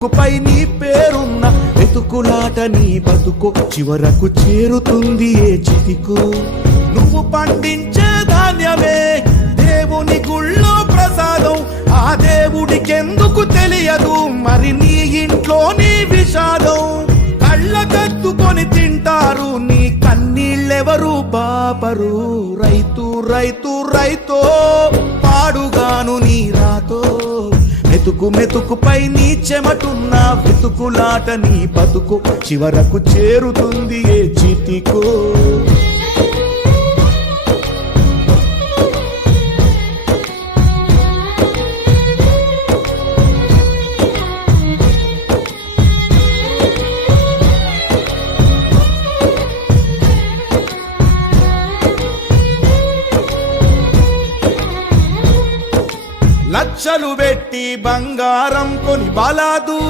పై నీ పేరున్న వెతుకులాట నీ బతుకు చివరకు చేరుతుంది ఏ చితికు. నువ్వు పండించే ధాన్యమే దేవుని గుళ్ళో ప్రసాదం, ఆ దేవుడికెందుకు తెలియదు మరి నీ ఇంట్లో నీ విషాదం. కళ్ళ కత్తుకొని తింటారు నీ కన్నీళ్ళెవరు బాపరు. రైతు రైతు రైతో పాడుగాను నీ రాతో, మెతుకు మెతుకుపై నీ చెమటున్న వెతుకులాట నీ బతుకు చివరకు చేరుతుంది ఏ చితికో. లక్షలు పెట్టి బంగారం కొని బలాదు